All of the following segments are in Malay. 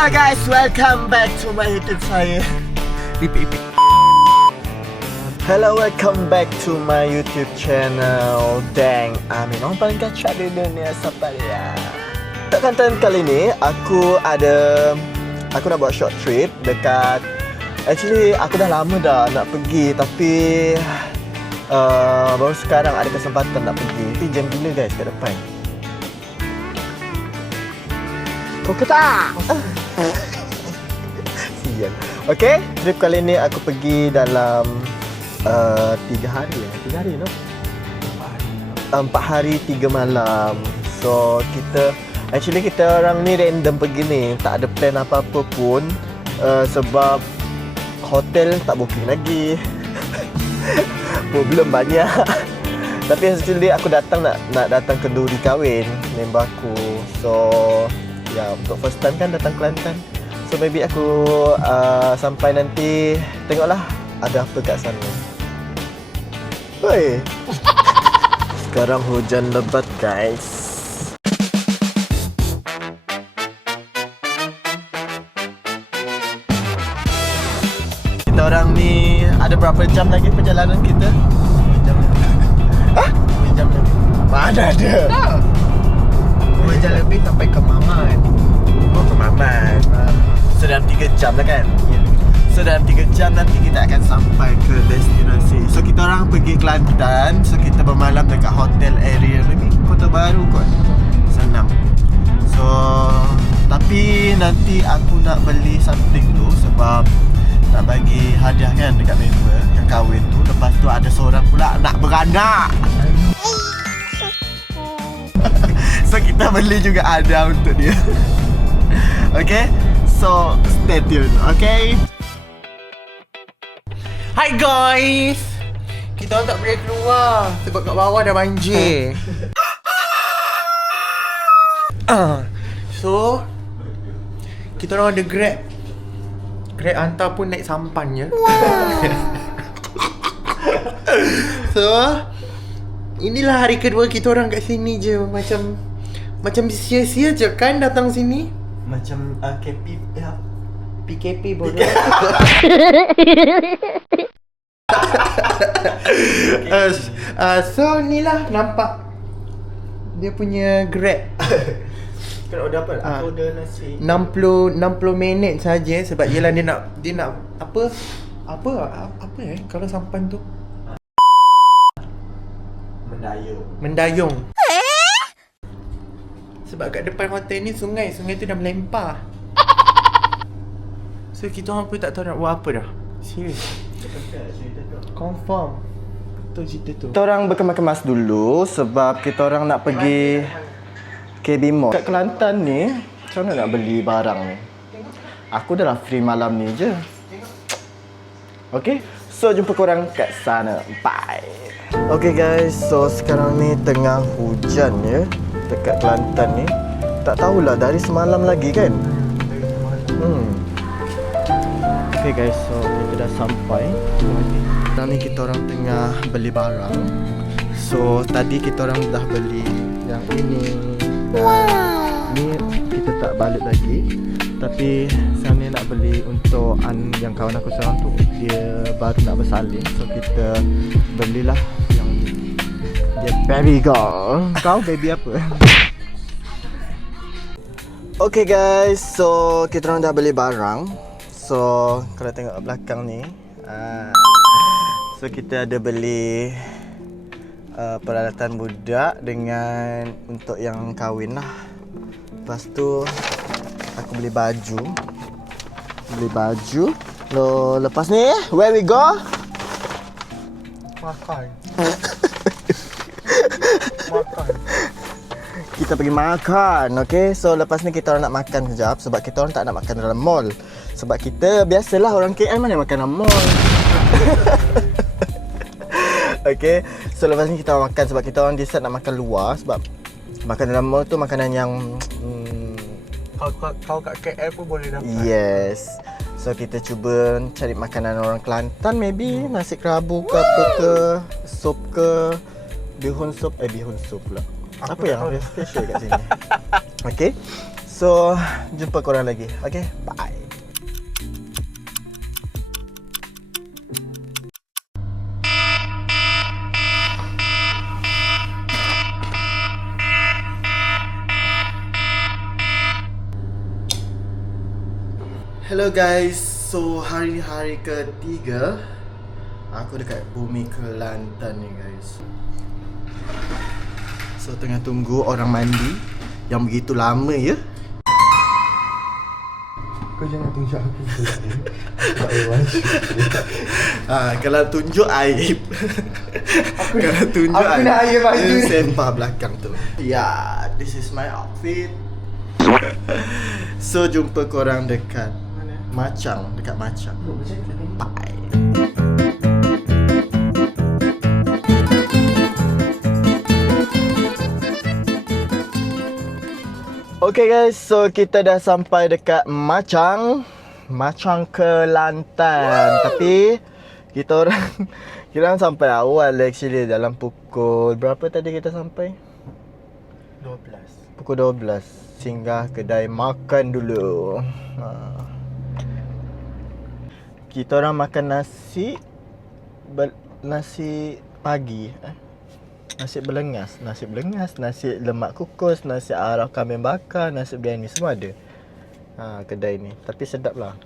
Hello guys, welcome back to my YouTube saya. Hello, welcome back to my YouTube channel. Dang, Amin orang paling kacak di dunia siapa dia. Untuk konten kali ni, aku nak buat short trip dekat. Actually, aku dah lama dah nak pergi, tapi baru sekarang ada kesempatan nak pergi. Tapi jam gila guys kat depan. Kau kata? Sial. Okay, trip kali ni aku pergi dalam 3 hari ya. 3 hari no? 4 hari 3 malam. So kita orang ni random pergi ni, tak ada plan apa-apa pun, sebab hotel tak booking lagi. Problem banyak. Tapi actually aku datang nak datang kenduri kahwin member aku. So ya, untuk first time kan datang Kelantan. So maybe aku sampai nanti tengoklah ada apa kat sana. Hoi. Sekarang hujan lebat guys. Kita orang ni ada berapa jam lagi perjalanan kita? 2 jam lagi. Hah? 2 jam lagi. Mana ada? 2 jam lebih sampai ke Maman. Oh, ke Maman. So dalam 3 jam lah kan? Ya. So dalam 3 jam nanti kita akan sampai ke destinasi. So kita orang pergi Kelantan. So kita bermalam dekat hotel area lagi, Kota Baru kot. Senang. So tapi nanti aku nak beli something tu sebab nak bagi hadiah kan dekat member yang kahwin tu. Lepas tu ada seorang pula nak beranak. So kita beli juga hadiah untuk dia. Okay, so stay tuned, okay? Hai guys, kita orang tak boleh keluar sebab kat bawah dah banjir. So kita orang ada Grab hantar pun naik sampan je. So inilah hari kedua kita orang kat sini je. Macam sia-sia je kan datang sini. Macam KP ya. PKP bodoh. So inilah nampak dia punya Grab. Kena order apa? Aku order nasi 60 minit saja sebab yelah dia nak apa kalau sampan tu mendayung. Sebab kat depan hotel ni sungai tu dah melempar. So kita orang pun tak tahu nak buat apa dah. Serius. Confirm. Betul cerita tu. Kita orang berkemas-kemas dulu sebab kita orang nak pergi KB Mall. Kat Kelantan ni, macam mana nak beli barang ni? Aku dah free malam ni je. Okay, so jumpa korang kat sana. Bye. Okay guys, so sekarang ni tengah hujan ya dekat Kelantan ni. Tak tahulah dari semalam lagi kan. Okay guys, so kita dah sampai. Sekarang ni kita orang tengah beli barang. So tadi kita orang dah beli yang ini. Ni kita tak balik lagi. Tapi sekarang ni nak beli untuk yang kawan aku seorang tu. Dia baru nak bersalin. So kita belilah yang dia baby girl. Kau baby apa? Okay guys, so kita orang dah beli barang. So kalau tengok belakang ni, so kita ada beli peralatan budak dengan untuk yang kahwin lah. Lepas tu aku beli baju. Lepas ni where we go? Makan. Kita pergi makan, okay? So lepas ni kita orang nak makan sekejap sebab kita orang tak nak makan dalam mall. Sebab kita biasalah orang KL mana makan dalam mall. Okay, so lepas ni kita makan sebab kita orang decide nak makan luar. Sebab makan dalam mall tu makanan yang Kau kat KL pun boleh dapat. yes. So kita cuba cari makanan orang Kelantan, maybe nasi kerabu ke apa ke, sup ke, bihun sup pula. Apa yang special kat sini? Okay, So, jumpa korang lagi. Okay, bye. Hello guys, so hari ketiga aku dekat Bumi Kelantan ni guys. So tengah tunggu orang mandi yang begitu lama ya. Kau jangan tunjuk aku pula ni. Kalau tunjuk aib. Kalau tunjuk aku nak aib baju ni. sempah belakang tu. Yeah, this is my outfit. So jumpa korang dekat Machang, dekat Machang. Bye. Okay guys, so kita dah sampai dekat Machang Kelantan. Tapi kita orang sampai awal actually, dalam pukul berapa tadi kita sampai? 12. Pukul 12. Singgah kedai makan dulu. Kita orang makan nasi pagi. Nasi belengas, nasi lemak kukus, nasi arah kambing bakar, nasi biryani, semua ada. Kedai ni. Tapi sedap lah.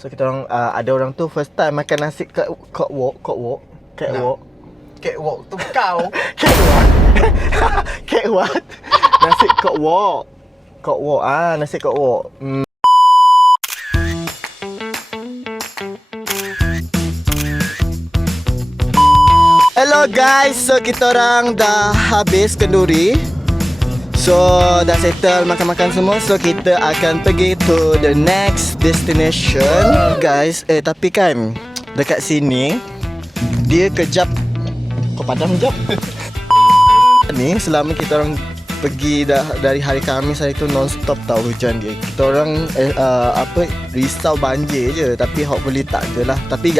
So kita orang ada orang tu first time makan nasi catwalk tu kau. Catwalk. Nasi catwalk. Nasi catwalk. Hello guys, so kita orang dah habis kenduri. So dah settle makan-makan semua. So kita akan pergi to the next destination guys. Tapi kan dekat sini dia kejap. Kau padam jap. Ni selama kita orang pergi dari hari Khamis hari tu non-stop tau hujan dia. Kita orang risau banjir je, tapi hopefully tak ada lah. Tapi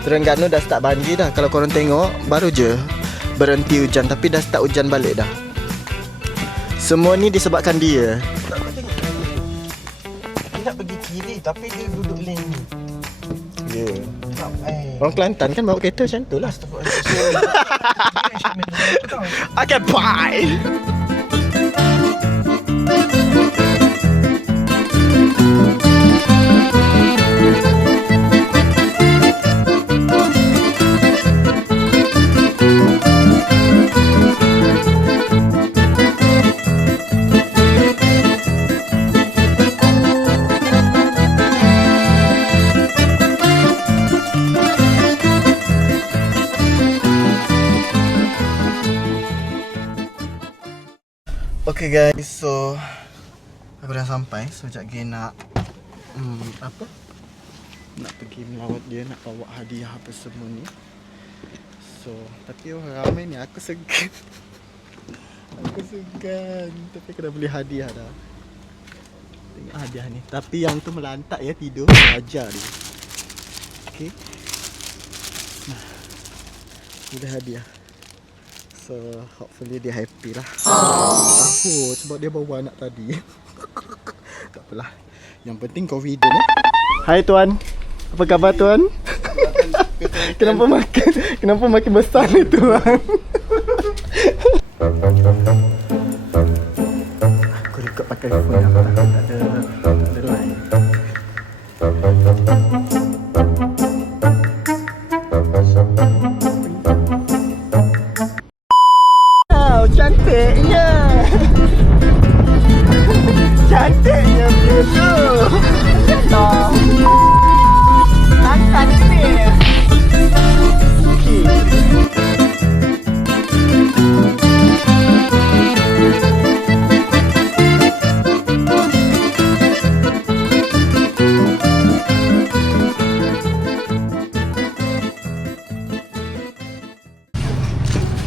Terengganu dah start banjir dah. Kalau korang tengok baru je berhenti hujan, tapi dah start hujan balik dah. Semua ni disebabkan dia. Dia nak pergi kiri tapi dia duduk lane ni. Ya. Orang Kelantan kan bawa kereta macam tu lah. Okay, bye. Okay guys, so aku dah sampai. So sekejap lagi nak nak pergi melawat dia, nak bawa hadiah apa semua ni. So tapi orang ramai ni, aku segan. Tapi aku dah beli hadiah dah. Tengok hadiah ni. Tapi yang tu melantak ya, tidur. Ajar dia. Okay. Nah, ini dah hadiah. So hopefully dia happy lah. Sebab dia bawa anak tadi. Tak apalah. Yang penting confident ya. Hai tuan. Apa khabar tuan? Kenapa makin besar ni tuan? Aku ikut pakai phone yang tak ada line. Cantiknya. Cantiknya begitu. Tong. Lantan ni. Okey.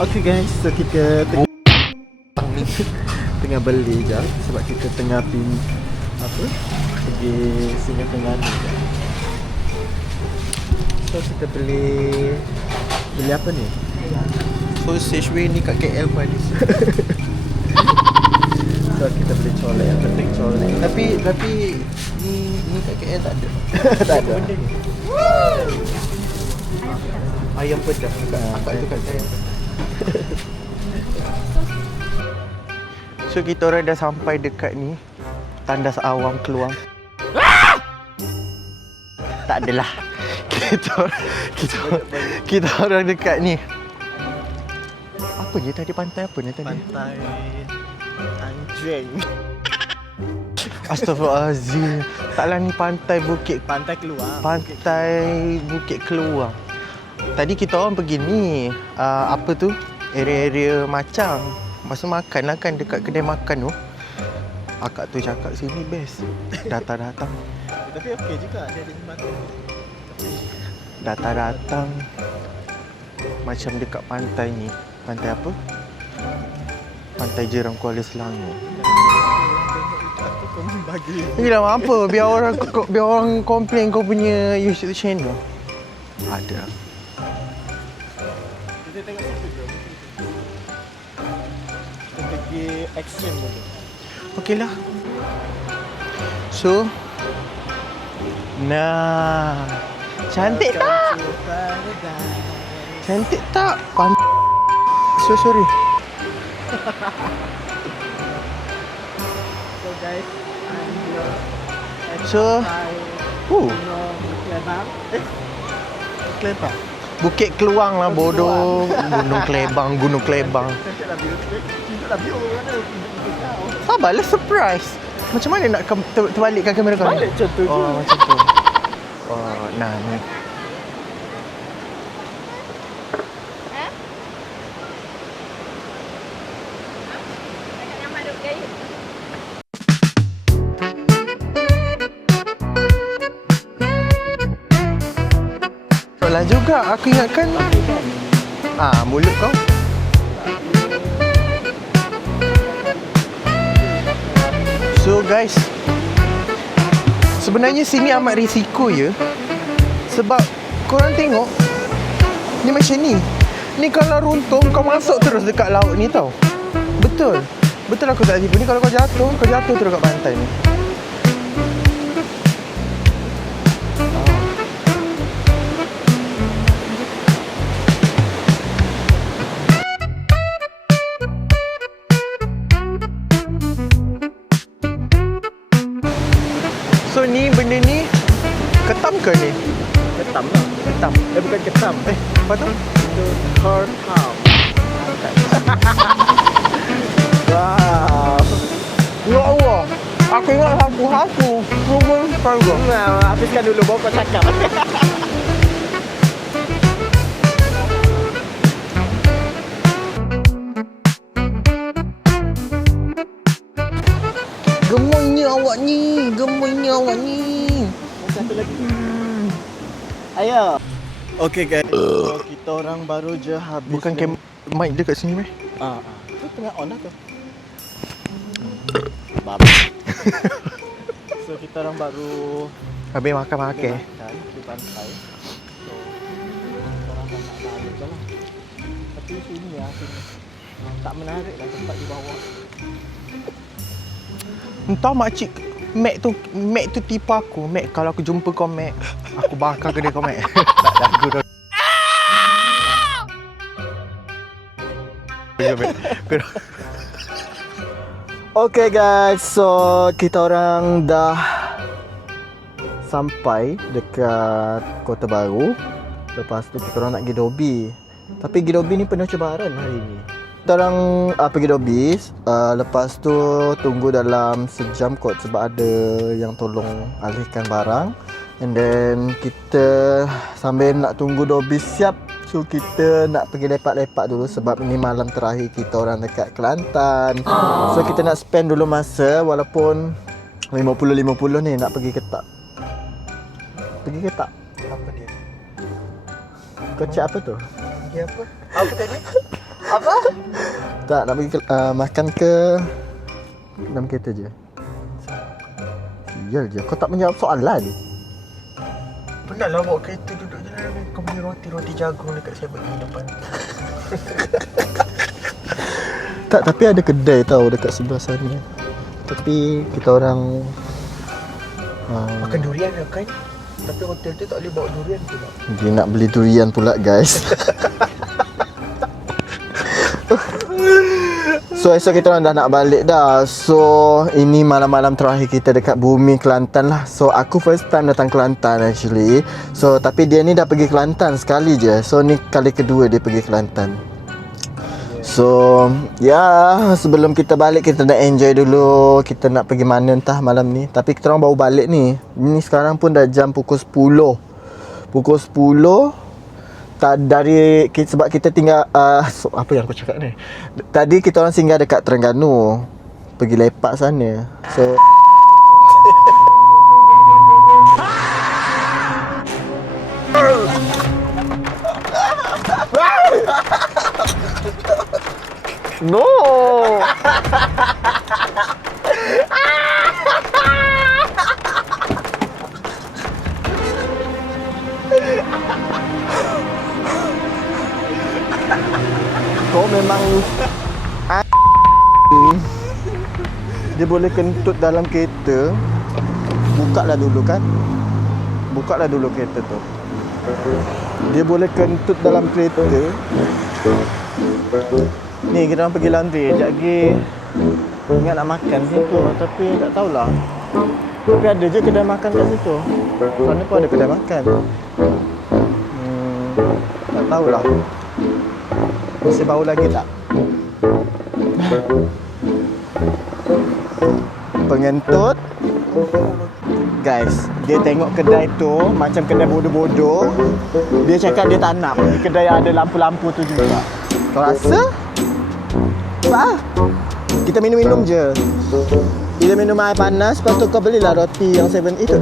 Okay guys, so kita tengah beli je sebab kita tengah pergi Singgah Terengganu je. So kita beli apa ni? Sausage wing ni kat KL pun ada. So So kita boleh colek, yang penting colek. Tapi ni kat KL tak ada. Tak ada. Ayam pedas juga. Apa tu kat KL? So kita orang dah sampai dekat ni. Tandas awam keluar. Tak adalah. Kita orang dekat ni. Apa je tadi, pantai apa ni tadi? Pantai Anjing. Astaghfirullahalazim. Taklah ni pantai Bukit Pantai Keluar. Pantai Bukit Keluar. Tadi kita orang pergi ni, apa tu? Area-area Macang. Masa makan lah kan dekat kedai makan tu. Akak tu cakap sini best. Datang-datang. Tapi okey juga dia ada jembatan. Datang-datang macam dekat pantai ni. Pantai apa? Pantai Jeram Kuala Selangor. Aku kau bagi. Gila apa? Biar orang komplain kau punya YouTube channel. Ada. Kita tengok situ bro. Kita pergi extreme dulu. Okeylah. So, nah, cantik tak? Cantik tak? So sorry. So guys, I'm here at So, Klebang. Klebang. Bukit Keluang lah bodoh. Gunung Klebang. Cantiklah view. Cantiklah view mana? Sabarlah, surprise. Macam mana nak terbalikkan kamera kau ni? Balik macam tu je. Oh, macam tu. Oh, nah ni. Lah juga, aku ingatkan mulut kau. So guys, sebenarnya sini amat risiko ya. Sebab korang tengok ni macam ni. Ni kalau runtuh kau masuk terus dekat laut ni tau. Betul. Betul aku tak tipu. Ni kalau kau jatuh terus kat pantai ni. So ni benda ni ketam ke ni? Ketam lah. Ketam. Bukan ketam. Apa tu? Itu ketam. Wow. Ya Allah. Aku ingat haku-haku. Cuba kau. Nah, habiskan dulu baru kau cakap. Gemoynya awak ni. Satu lagi. Ayo. Okay guys. So, kita orang baru je habis. Bukan mic dia kat sini meh? Tu tengah on dah tu. Babi. So kita orang baru Habis makan. makan di pantai. So kita orang dah nak balik je lah. Tapi sini tak menarik lah tempat di bawah. Entah makcik Mac tu tipu aku. Mac, kalau aku jumpa kau Mac, aku bakar kedai kau Mac. Tak aku dah. Okay guys, so kita orang dah sampai dekat Kota Baru. Lepas tu kita orang nak pergi Dobi. Tapi pergi Dobi ni penuh cabaran hari ni. Kita orang pergi Dobi, lepas tu tunggu dalam sejam kot sebab ada yang tolong alihkan barang. And then kita sambil nak tunggu Dobi siap, so kita nak pergi lepak-lepak dulu sebab ini malam terakhir kita orang dekat Kelantan. So kita nak spend dulu masa walaupun 50-50 ni nak pergi ke tak. Pergi ke tak? Apa dia? Kau cek apa tu? Dia apa? Apa tadi? Apa? Tak, nak pergi makan ke dalam kereta je. Sial je, kau tak menjawab soalan. Penatlah bawa kereta duduk je lah. Kau beli roti jagung dekat 7-Eleven depan. Tak, tapi ada kedai tau dekat sebelah sana. Tapi kita orang Makan durian kan? Tapi hotel tu tak boleh bawa durian pula. dia nak beli durian pula guys. So esok kita orang dah nak balik dah. So ini malam-malam terakhir kita dekat bumi Kelantan lah. So aku first time datang Kelantan actually. So tapi dia ni dah pergi Kelantan sekali je. So ni kali kedua dia pergi Kelantan. So ya, sebelum kita balik kita nak enjoy dulu. Kita nak pergi mana entah malam ni. Tapi kita orang baru balik ni. Ni sekarang pun dah jam pukul 10. Pukul 10 dari sebab kita tinggal apa yang aku cakap ni. Tadi kita orang singgah dekat Terengganu. Pergi lepak sana. So no. Kau memang dia boleh kentut dalam kereta. Buka lah dulu kan. Buka lah dulu kereta tu. Dia boleh kentut dalam kereta. Ni kita orang pergi laundry. Sekejap lagi ingat nak makan situ. Tapi tak tahulah. Tapi ada je kedai makan kat situ. Sana pun ada kedai makan. Tak tahulah. Masih bau lagi tak? Pengentut. Guys, dia tengok kedai tu macam kedai bodoh-bodoh. Dia cakap dia tak nak pergi kedai yang ada lampu-lampu tu juga. Kau rasa? Apa? Kita minum-minum je. Kita minum air panas, lepas tu kau belilah roti yang 7 itu.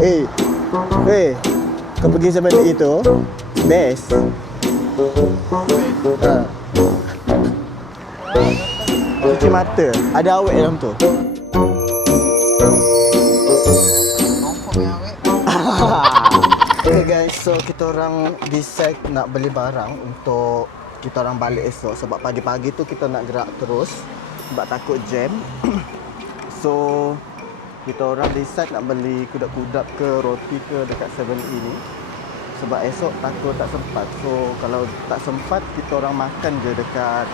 Kau pergi 7 itu best. Cuci mata. Ada awet dalam tu. Okay guys, so kita orang decide nak beli barang untuk kita orang balik esok. Sebab pagi-pagi tu kita nak gerak terus sebab takut jam. So kita orang decide nak beli kudap-kudap ke roti ke dekat 7 ini. Sebab esok takut tak sempat. So kalau tak sempat kita orang makan je dekat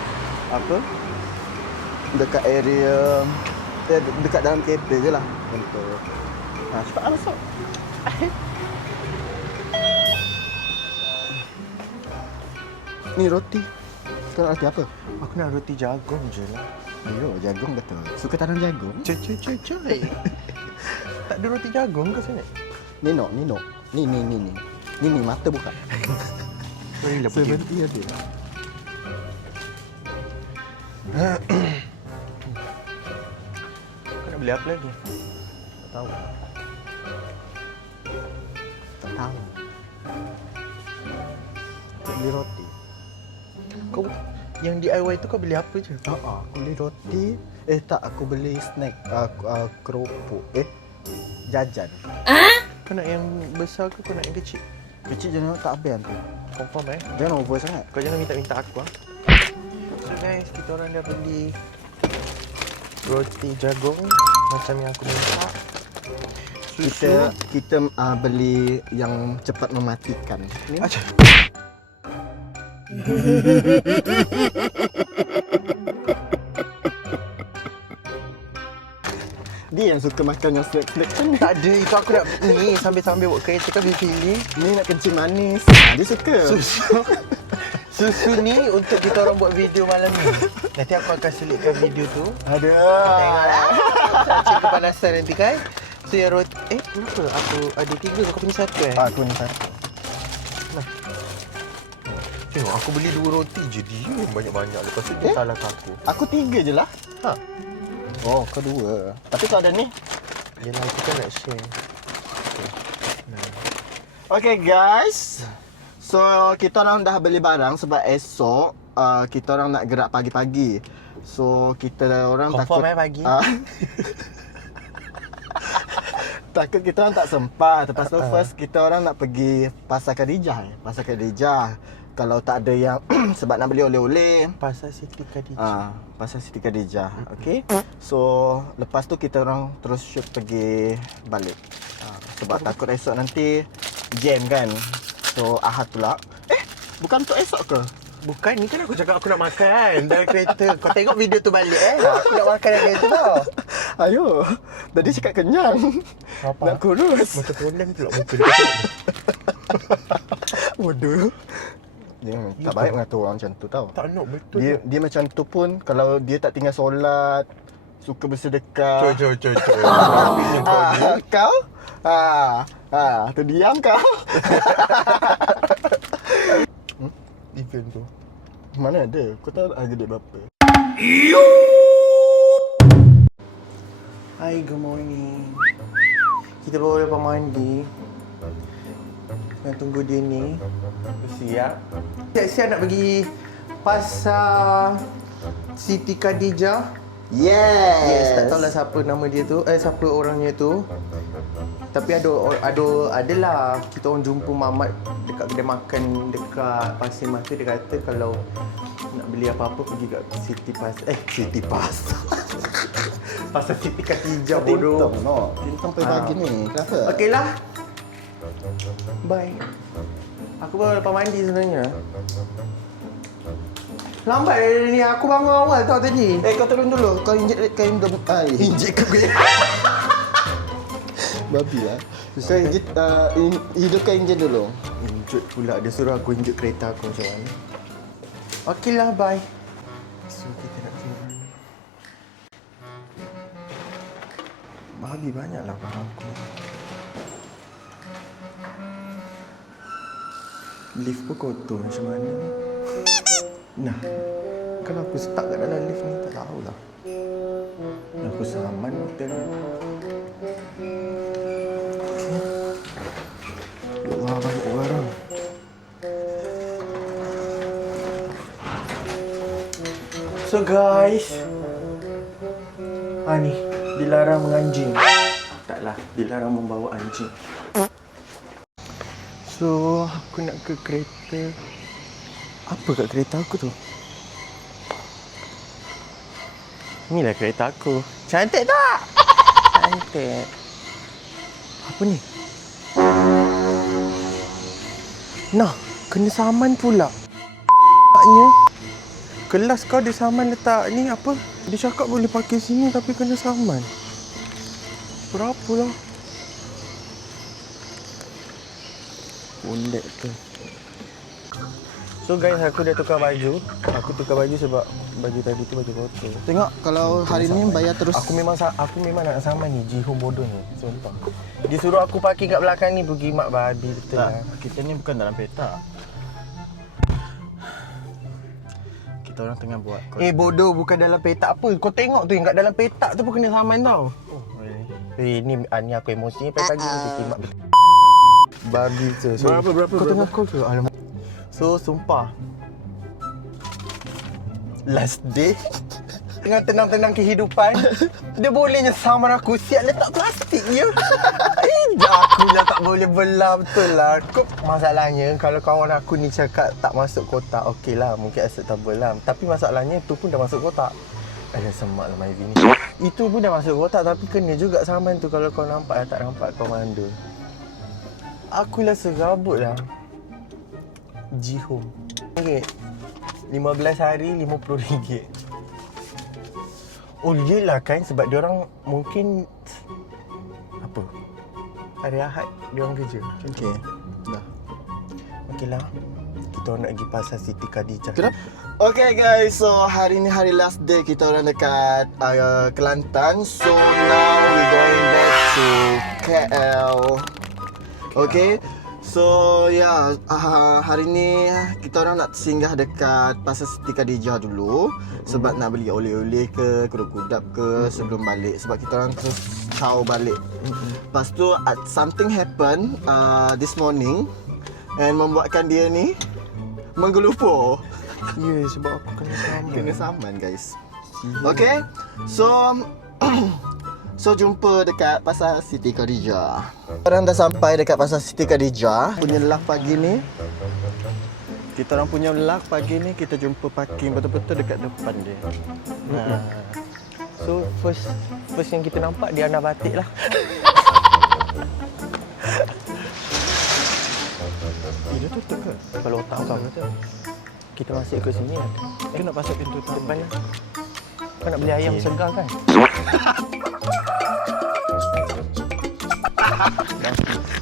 apa? Dekat area dekat dalam kereta je lah untuk. Cepatlah masuk. Ni roti. Kau nak roti apa? Aku nak roti jagung je lah. Ayo, jagung betul. Suka tanam jagung? Coy. Tak ada roti jagung ke sana? Nino. Ni mata buka. Bolehlah pergi. Sebenarnya ada. Kau nak beli apa lagi? Tak tahu. Tak tahu. Tak beli roti. Kau yang DIY tu kau beli apa je? Aku beli roti. Tak, aku beli snack. Keropok. Jajan. Kau nak yang besar ke kau nak yang kecil? Kecil jangan tak habis nanti. Confirm Jangan over sangat. Kau jangan minta-minta aku So guys, kita orang dah beli roti jagung macam yang aku minta. Kita beli yang cepat mematikan. Ni. Macam Dia yang suka makan yang snack-snack kan. tak ada, itu aku nak ni sambil-sambil buat kereta kan feeling. Ni nak kencing manis. Dia suka. Susu ni untuk kita orang buat video malam ni. Nanti aku akan selitkan video tu. Ada. Tengoklah. Cacing kepanasan nanti kan. So yang roti kenapa aku ada 3 kau punya 1 Aku ni satu. Tengok aku beli 2 roti je dia banyak-banyak lepas tu dia salah aku. Aku 3 je lah. Ha. Oh, kau 2. Tapi kau ada ni. Yelah kita nak share. Okay guys. So kita orang dah beli barang sebab esok kita orang nak gerak pagi-pagi. So kita orang Confirm takut pagi. takut kita orang tak sempat. Lepas tu first kita orang nak pergi Pasar Khadijah. Pasar Khadijah. Kalau tak ada yang sebab nak beli oleh-oleh, Pasar Siti Khadijah. Pasar Siti Khadijah. Okay. So lepas tu kita orang terus shoot pergi balik. Sebab takut esok nanti jam kan. So Ahad pula. Bukan untuk esok ke? Bukan, ni kan aku cakap aku nak makan dalam kereta. Kau tengok video tu balik Aku nak makan dalam kereta tau. Ayo. Tadi cakap kenyang. Apa? Nak kurus. Mata kolam pula muka dia. Bodoh. Dia tak baik mengatur orang macam tu tau. Tak nak betul. Dia macam tu pun kalau dia tak tinggal solat, suka bersedekah. Coi. Habisnya kau ni. Kau? Terdiam kau. Event tu. Mana ada? Kau tahu harga dia berapa? Hi, good morning. Kita bawa lepas mandi. Nak tunggu dia ni. Siap. Siap-siap nak pergi pasar Siti Khadijah. Yes. Tak tahulah siapa nama dia tu. Siapa orangnya tu. Tapi adalah kita orang jumpa Mamat dekat kedai makan dekat Pasir Mata. Dia kata kalau nak beli apa-apa pergi kat Siti Pasar. Pasar Siti Khadijah bodoh. Tintang pagi ni. Kenapa? Okeylah. Bye. Aku baru lepas mandi sebenarnya. Lambat ni, aku bangun awal tau tadi. Kau turun dulu. Kau injek kain air. Injek ke gue? Babi lah. So hidupkan enjin dulu. Injek pula. Dia suruh aku injek kereta aku macam mana. Okeylah, bye. So kita nak turun. Babi banyaklah barang aku. Lift pun kotor macam mana. Nah, kalau aku stuck kat dalam lift ni tak tahulah. Aku saman hotel ni. Ya Allah, banyak barang. So guys, ni dilarang menganjing. Taklah, dilarang membawa anjing. So, aku nak ke kereta. Apa kat kereta aku tu? Inilah kereta aku. Cantik tak? Cantik. Apa ni? Nah, kena saman pula. Maknya kelas kau ada saman letak ni apa? Dia cakap boleh pakai sini tapi kena saman. Berapa lah? Bondek tu. So guys, aku dah tukar baju. Aku tukar baju sebab baju tadi tu baju kotor. Tengok kalau hari ni bayar terus. Aku memang nak saman ni, Jihom bodoh ni. Sumpah. Dia suruh aku parking kat belakang ni pergi mak babi betul lah. Kita ni bukan dalam peta. Kita orang tengah buat Bodoh, bukan dalam petak apa. Kau tengok tu yang kat dalam petak tu pun kena saman tau. Oh, really? Ni aku emosi pagi ni timak babi tu. So, Berapa? Kau tengah call ke? Alamak. So, sumpah. Last day. Tengah tenang-tenang kehidupan. Dia bolehnya saman aku. Siap letak plastik je. Aku lah tak boleh belah. Betul lah. Masalahnya kalau kawan aku ni cakap tak masuk kotak, okey lah. Mungkin acceptable lah. Tapi masalahnya tu pun dah masuk kotak. Ada semak lah Myvi ni. Itu pun dah masuk kotak tapi kena juga saman tu. Kalau kau nampak tak nampak kau mandul. Akulah serabut lah. Jihom. Okay. 15 hari RM50. Oh yelah kan sebab diorang mungkin apa? Hari Ahad diorang kerja. Okay. Dah. Okeylah. Kita orang nak pergi pasar Siti Khadijah. Kenapa? Okay guys, so hari ni hari last day kita orang dekat Kelantan. So now we going back to KL. Okay. So hari ni kita orang nak singgah dekat pasar Siti Khadijah dulu sebab nak beli oleh-oleh ke, kuda-kudap ke sebelum balik sebab kita orang terus caw balik. Lepas tu something happen this morning and membuatkan dia ni menggelupur. Ya, sebab aku kena saman. Kena saman guys. Okay. So jumpa dekat pasar Siti Khadijah. Orang dah sampai dekat pasar Siti Khadijah. Punyalah pagi ni. Kita orang punya luck pagi ni kita jumpa parking betul-betul dekat depan dia. Nah. So first yang kita nampak dia Ana Batik lah. Dia tutup ke? Kalau otak kau kita masuk ke sini ada. Kita nak masuk pintu Depan lah. Kau nak beli ayam segar kan?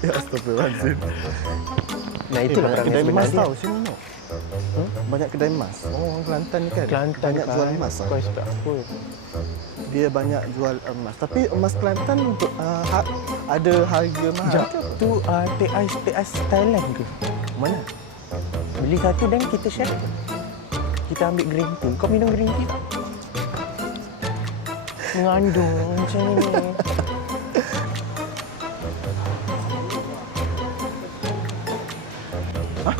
Ya astagfirullahaladzim. Nah itulah orang kedai yang emas sebenarnya. tau sini no. Banyak kedai emas. Oh, Kelantan ni kan. Kelantan banyak kan? jual emas. Kau expect apa? Dia banyak jual emas. Tapi emas Kelantan ada harga mahal. Sekejap, tu TIS Thailand ke? Mana? Beli satu dan kita share. Kita ambil green tea. Kau minum green tea tak? Mengandung macam ni. Hah?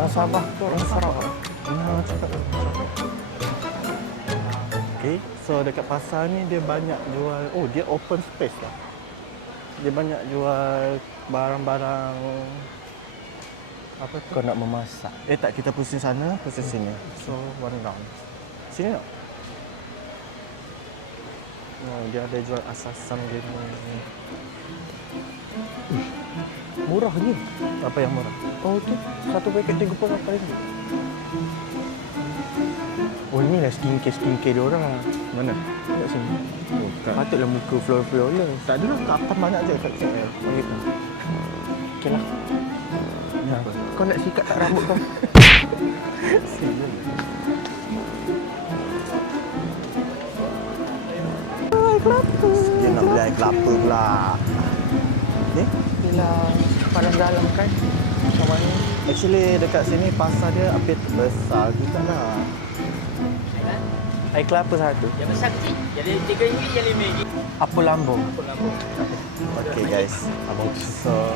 Orang Sabah tu orang Sarawak. Nah, cakap. Okay, so dekat pasar ni dia banyak jual. Oh, dia open space lah. Dia banyak jual barang-barang. Apa tu? Kau nak memasak. Tak, kita pusing sana, pusing sini. So, one round. Sini tak? Oh, dia ada jual asam gini. Murah je. Apa yang murah? Oh tu, satu paket RM38. Oh inilah skincare dia orang. Mana? Kat sini. Oh, kat. Patutlah muka flawless. Tak ada lah, kapan banyak je kat KL. Oh gitu. Okey lah. Ya. Kau nak sikat tak rambut kau? Dia nak beli air kelapa pula. Okay? Yelah, panas dalam kan? Macam mana? Actually dekat sini pasar dia a bit besar juga lah. Air kelapa satu. Yang besar kecil. Jadi RM3, yang RM5. Apa lambung? Okay guys. So,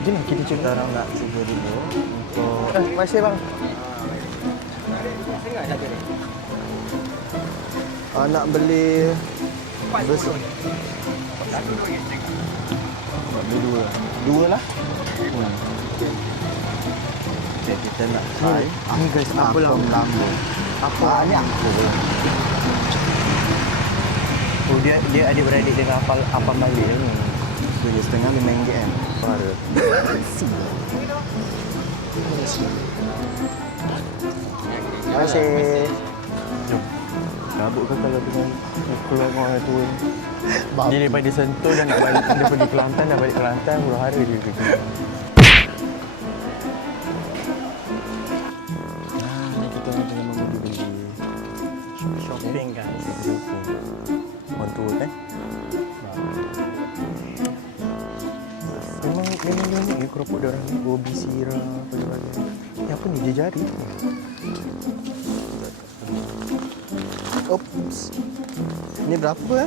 Jom lah kita kita cuba. orang nak cuba dulu untuk Masih bang. Tengok saja ni. nak beli besar. Nak beli dua. Dua lah. Okay, kita nak try. Ni guys, apa lambung? lambung. Apa? Banyak. Oh dia adik-beradik dengan apa Malik ni. So, dia setengah RM5 kan? Baru. Terima kasih. Jom. Rabut kau kalau dengan keluar dengan orang tua ni. Dia daripada Sentul dan nak balik, dia pergi Kelantan, dah balik Kelantan, huru-hara dia pergi. Ni kita orang tengah beli Shopping guys. orang tua kan? Memang unik ya keropok dia orang ni. Gobi sirap, apa-apa. Ni apa ni? Dia jari. Oops. Ni berapa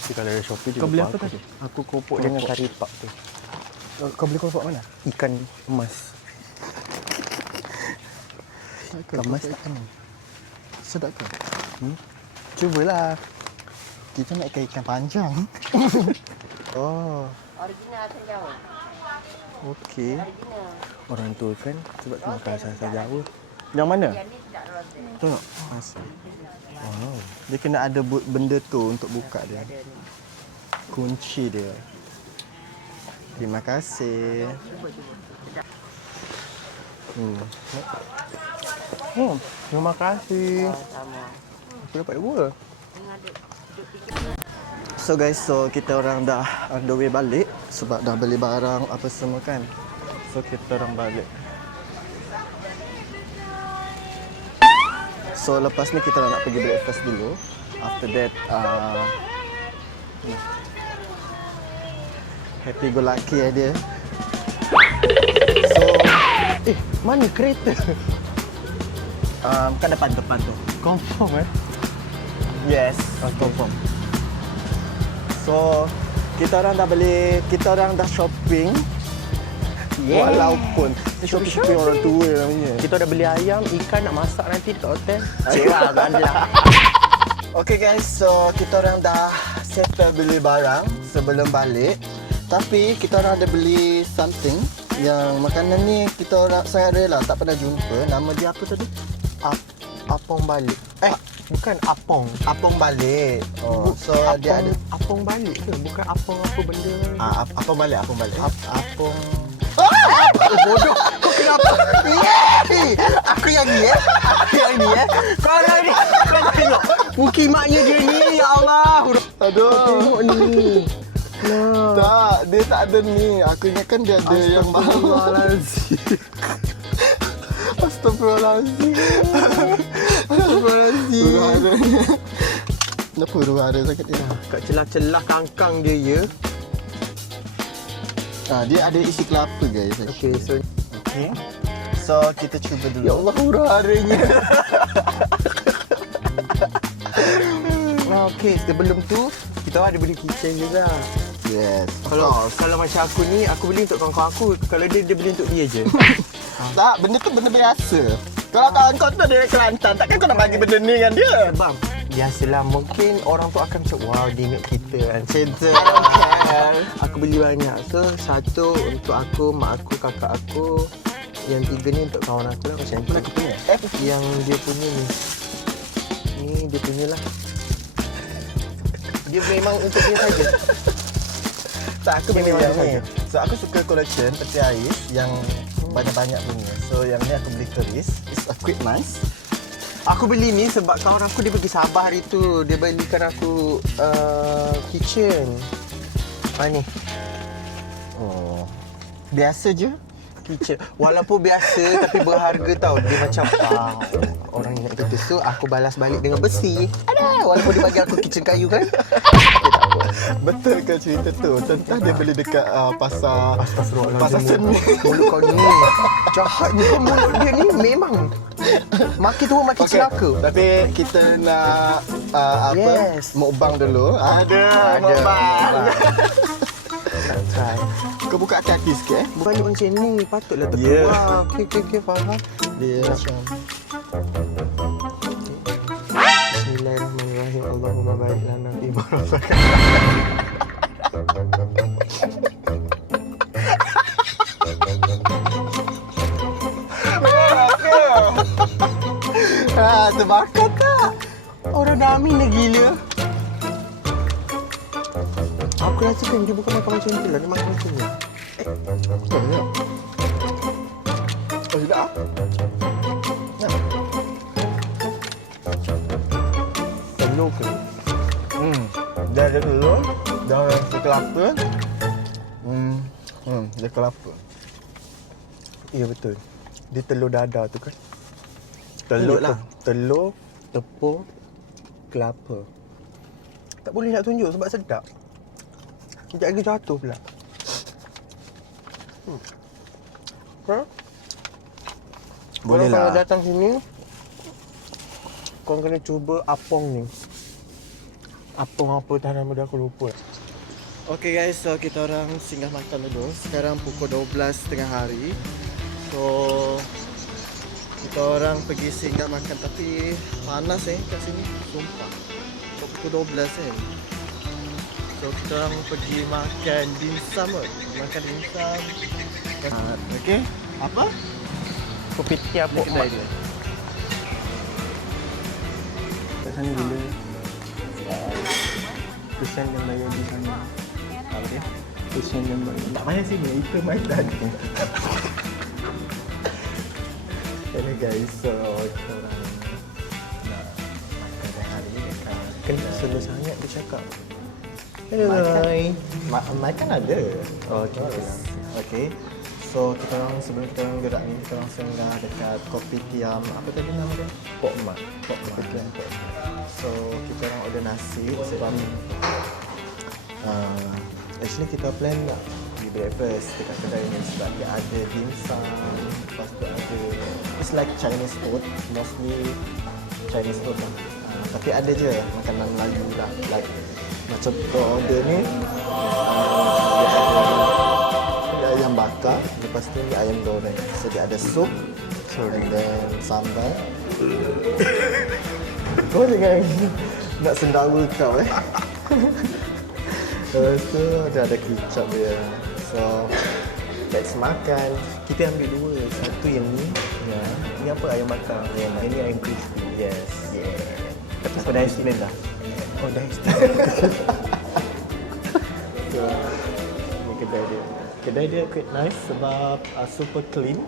Tapi kalau ada Shopee juga Kau beli apa bagus. tadi? Aku keropok dengan kari pak tu. Kau beli keropok mana? Ikan emas. Emas tak kan? Sedap ke? Cubalah. Kita nak ikan panjang. Oh, Original asal Jawa. okey. Original. Orang tua kan sebab tu makan asal Jawa. Yang mana? Yang ni tidak rotan. Tengok. Wow. Dia kena ada benda tu untuk buka dia. Kunci dia. Terima kasih. Terima kasih. Sama. Aku dapat dua. So guys, so kita orang dah on the way balik sebab dah beli barang apa semua kan. So kita orang balik. So lepas ni kita orang nak pergi breakfast dulu. After that happy go lucky dia. So Mana kereta? kan depan tu. Confirm Yes, confirm. So kita orang dah shopping. Yeah. Walaupun shopping orang tua namanya. Kita dah beli ayam, ikan nak masak nanti dekat hotel. Cewa bandar. Okay guys, so kita orang dah settle beli barang sebelum balik. Tapi kita orang ada beli something yang makanan ni kita orang sangat rela tak pernah jumpa. Nama dia apa tadi? Apong balik. Bukan apong. Apong balik. Oh, so apong, dia ada apong balik ke? Bukan apong apa benda. apong balik. Apong. Bodoh. Kau kenapa? Aku yang ni Kau orang ni. Kau tengok. Muki maknya dia ni. Ya Allah. Aduh. Tengok ni. Nah. Tak, dia tak ada ni. Aku ingatkan dia ada yang mahal. Astagfirullahaladzim. Astagfirullahaladzim. Kenapa huru-hara sangat dia? Kat celah-celah kangkang dia ya. Dia ada isi kelapa guys. Okey, so Okay. So kita cuba dulu. ya Allah huru-haranya. Okey, sebelum tu kita ada beli kitchen juga. Yes. Kalau macam aku ni, aku beli untuk kawan-kawan aku. Kalau dia beli untuk dia je. Tak, benda tu benda biasa. Kalau kawan kau tu dari Kelantan, takkan kau nak bagi benda ni dengan dia? Sebab biasalah mungkin orang tu akan macam wow dia ingat kita kan. Cinta. Aku beli banyak. So satu untuk aku, mak aku, kakak aku. Yang tiga ni untuk kawan aku lah macam tu. Aku punya. Yang dia punya ni. Ni dia punya lah. Dia memang untuk dia saja. Tak, aku beli Memang yang ada ni. saja. So aku suka collection peti ais yang banyak-banyak punya. So yang ni aku beli keris. It's a quick nice. Aku beli ni sebab kawan aku dia pergi Sabah hari tu. Dia belikan aku kitchen. Ni. Oh. Biasa je. Kitchen. Walaupun biasa tapi berharga tau. Dia macam orang ingat kita. So aku balas balik dengan besi. Ada. Walaupun dia bagi aku kitchen kayu kan. Betul ke cerita tu? Tentang dia beli dekat pasar Astagfirullahaladzim. pasar seni. Mulut kau ni. Jahatnya kau mulut dia ni memang. Makin tua makin celaka. Tapi kita nak Yes. mukbang dulu. Ada mukbang. Nak try. Kau buka hati sikit Bukannya macam ni. Patutlah Yeah. terkeluar. Okay, faham. Dia macam Bismillahirrahmanirrahim. Allahumma barik lana fi ma terbakar tak? orang dah amin dah gila. Aku rasa kan dia bukan makan macam tu lah. Dia makan macam ni. Betul ke? Oh, tidak ah? Telur ke? Dia ada telur, dia ada kelapa. Dia kelapa. Ya betul. Dia telur dadar tu kan. Tunjuk lah. Telur, tepung, kelapa. Tak boleh nak tunjuk sebab sedap. Sekejap lagi jatuh pula. Boleh Kalau lah. datang sini, kau kena cuba apong ni. Apong apa dah nama dia aku lupa. Okay guys, so kita orang singgah makan dulu. Sekarang pukul 12 tengah hari. So kita orang pergi singgah makan tapi panas kat sini. Sumpah. So, pukul 12 So kita orang pergi makan dimsum. Makan dimsum. Okay. Apa? Kopiti apa? Kedai dia. Kat sana bila pesan dan bayar di sana. Apa dia? Pesan dan bayar. Tak payah sini, itu mainan. Hello guys, so kita orang nak makan hari ni dekat Kena slow sangat dia cakap. Makan ada. Oh, okay. Okay. So kita orang sebelum kita orang gerak ni kita orang singgah dekat Kopitiam apa tadi nama dia? Pok Mat. Kopitiam. So kita orang order nasi sebab actually kita plan nak pergi breakfast dekat kedai ni sebab dia ada dimsum, lepas tu ada it's like Chinese food, mostly Chinese food lah. Tapi ada je makanan Melayu lah, like macam kita order ni dia ayam bakar, lepas tu dia ayam goreng. So dia ada sup, and then sambal. Kau jangan nak sendawa kau Lepas tu ada kicap dia. So let's makan. Kita ambil dua. Satu yang ni. Ya. Ni apa? Ayam bakar. Ini ayam crispy. Yes. Yeah. Tapi dah estimate dah. Oh dah estimate. So ni kedai dia. Kedai dia quite nice sebab super clean.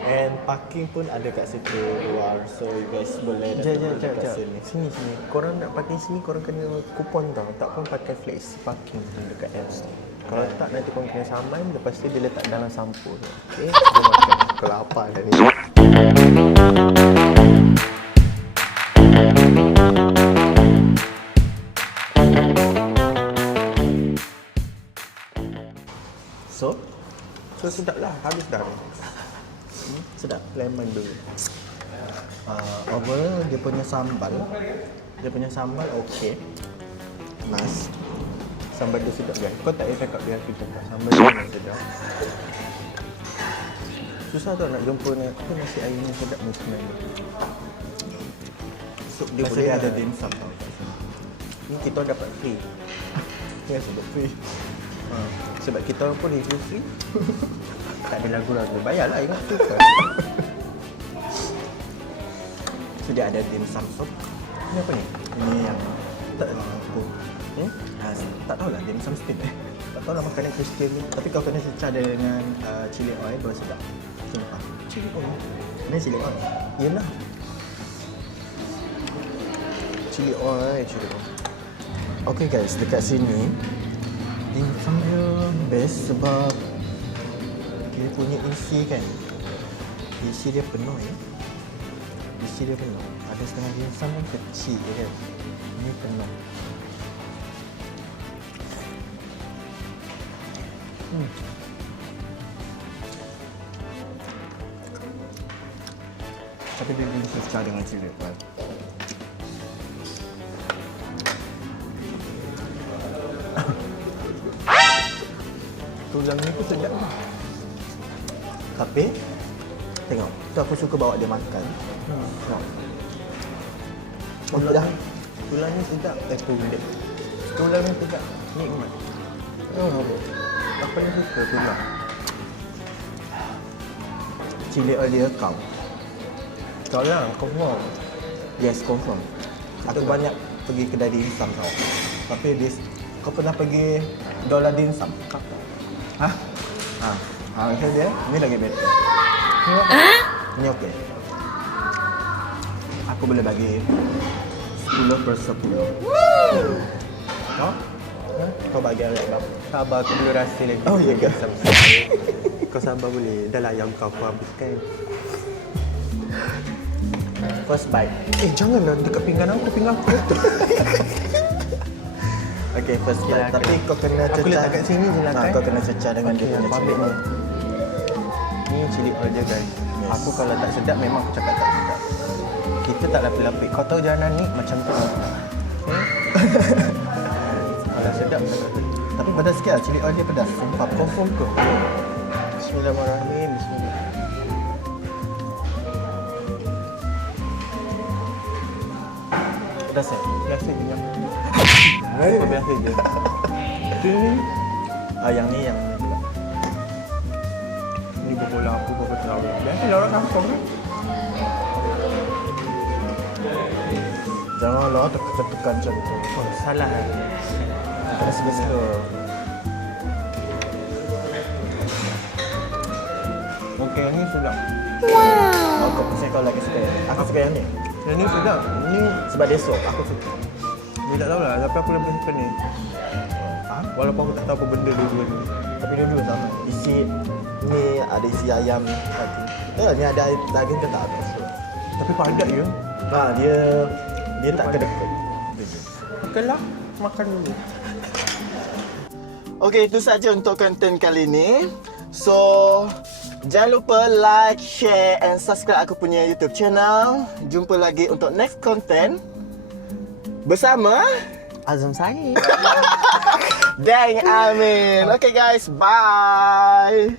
And parking pun ada kat situ luar. So you guys boleh datang kat sini. Sini. Korang nak parking sini, korang kena kupon tau. Tak pun pakai flex parking dekat apps. Kalau tak, nanti korang kena saman. Lepas tu dia letak dalam sampul. Okay? Dia makan. Kau lapar dah ni. So sedap lah. Habis dah ni. Sedap lemon dulu. Overall dia punya sambal okey. Nice. Sambal dia sedap guys. Kau tak payah cakap dia kita tak. Sambal dia sedap. Susah tau nak jumpa nasi ayam sedap ni sebenarnya. So dia boleh ada dim sum tau. Ni kita dapat free. Ya sebab free. Sebab kita orang pun review free. Tak ada lagu-lagu. Bayarlah ingat tu kan. So dia ada dim sum soup. Ini apa ni? Ini yang tak tahu. Tak tahulah dim sum steak. Tak tahulah makanan Kristian ni. Tapi kau kena cecah dengan chili oil baru sedap. Sumpah. Chili oil. Ini chili oil. Yelah. Chili oil. Okay guys, dekat sini dim sum dia best sebab dia punya isi kan. Isi dia penuh ya. Isi dia penuh. Ada setengah dim sum yang kecil je kan. Ini penuh. Tapi dia bisa secah dengan cili oil. Tulang ni pun sedap. Tapi tengok, tu aku suka bawa dia makan. Tengok. Tulang ni sedap. Tulang ni sedap. Nikmat. Aku ni suka tulang. Cili oil dia kau. Kau lah, confirm. Yes, confirm. Aku banyak pergi kedai dim sum tau. Tapi kau pernah pergi Dollar Dim Sum? Hah? Macam dia, ni lagi better. Ni okey. Aku boleh bagi 10/10. Kau bagi Alex bang. Sabar, aku boleh rasa lagi. Oh ya ke? Kau sabar boleh. Dah lah yang kau habiskan. First bite. Janganlah dekat pinggan aku betul. Okay, first bite. Tapi kau kena cecah. Aku letak kat sini je lah kan. Kau kena cecah dengan dia punya cili oil. Ni cili oil je guys. Yes. Aku kalau tak sedap memang aku cakap tak sedap. Kita tak lapik-lapik. Kau tahu jalanan ni macam tu. Kalau sedap tak sedap. Tapi pedas sikit lah, cili oil dia pedas. Sumpah, confirm ke? Bismillahirrahmanirrahim. Pedas eh? Biasa je yang apa biasa je. Ini Yang ni pula. ni bola aku bawa tahu. Biasa lah orang kampung kan. Janganlah tekan macam tu. Oh, salah. Kena suka-suka. Okey, yang ni sedap. Wow. Kau lagi suka. Aku suka yang ni. Yang ni sedap. Ni Sebab dia sok, aku suka. ni tak tahulah, tapi aku lebih suka ni. Walaupun aku tak tahu apa benda dua-dua ni. Tapi dua-dua sama. Isi ni ada isi ayam tadi. Ni ada daging ke tak ada. Tapi padat je. Dia tak kedekut. Okeylah, makan dulu. Okey, itu saja untuk konten kali ni. So, jangan lupa like, share and subscribe aku punya YouTube channel. Jumpa lagi untuk next content bersama Azam Said. Dang Amin. Okay guys, bye.